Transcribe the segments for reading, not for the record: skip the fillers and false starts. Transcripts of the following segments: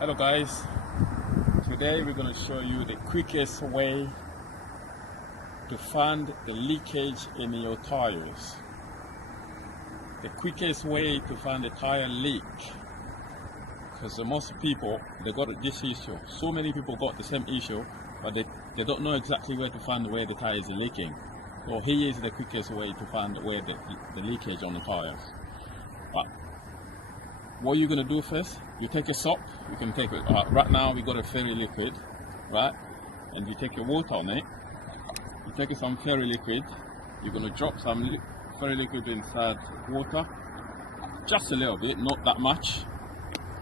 Hello guys, today we're going to show you the quickest way to find the leakage in your tires. The quickest way to find a tire leak, because most people, they got this issue. So many people got the same issue, but they don't know exactly where to find where the tire is leaking. So here is the quickest way to find where the leakage on the tires. But what you're going to do first, you take a soap. You can take it right now. We got a fairy liquid, right? And you take your water on it. You take some fairy liquid. You're going to drop some fairy liquid inside water, just a little bit, not that much,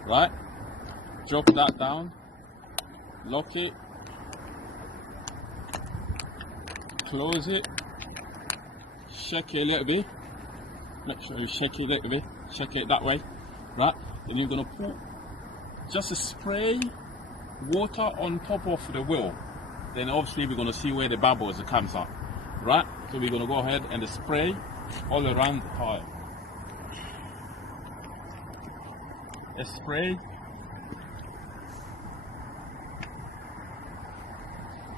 right? Drop that down, lock it, close it, shake it a little bit. Make sure you shake it a little bit. Shake it that way. Right, then you're going to put just a spray water on top of the wheel. Then obviously we're going to see where the bubbles comes up, right? So we're going to go ahead and spray all around the tire. A spray.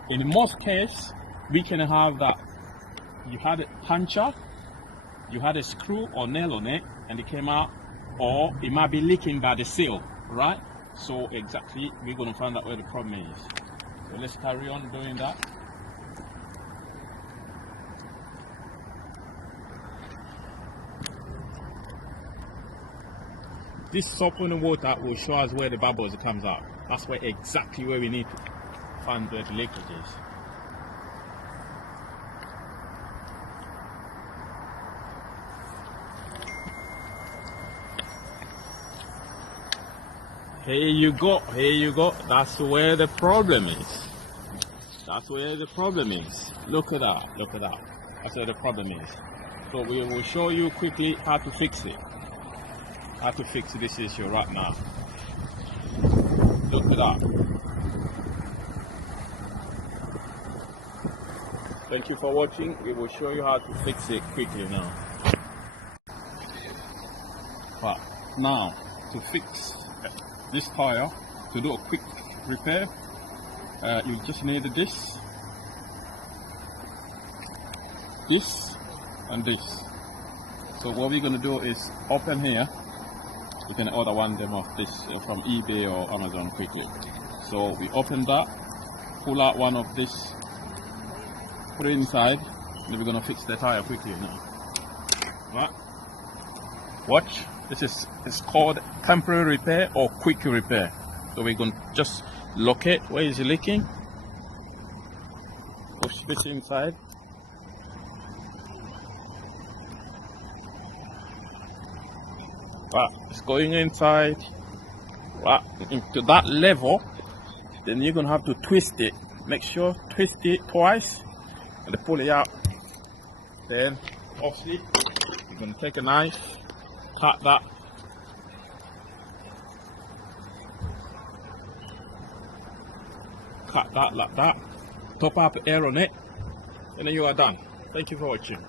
In most cases, we can have that you had a puncture, you had a screw or nail on it, and it came out. Or it might be leaking by the seal, right? So exactly, we're going to find out where the problem is. So let's carry on doing that. This soap in the water will show us where the bubbles comes out. That's exactly where we need to find where the leakage is. Here you go, that's where the problem is. That's where the problem is. Look at that, That's where the problem is. So we will show you quickly how to fix it. How to fix this issue right now. Look at that. Thank you for watching. We will show you how to fix it quickly now. But now, to fix this tire, to do a quick repair, you just need this, and this. So what we're going to do is open here. You can order one of them of this from eBay or Amazon quickly. So we open that, pull out one of this, put it inside, and we're going to fix the tire quickly now. Right? Watch. It's called temporary repair or quick repair. So we're going to just locate where is it leaking. Push this inside. It's going inside into that level. Then you're going to have to twist it. Make sure twist it twice and pull it out. Then obviously you're going to take a knife. Cut that. Cut that like that. Top up air on it. And then you are done. Thank you for watching.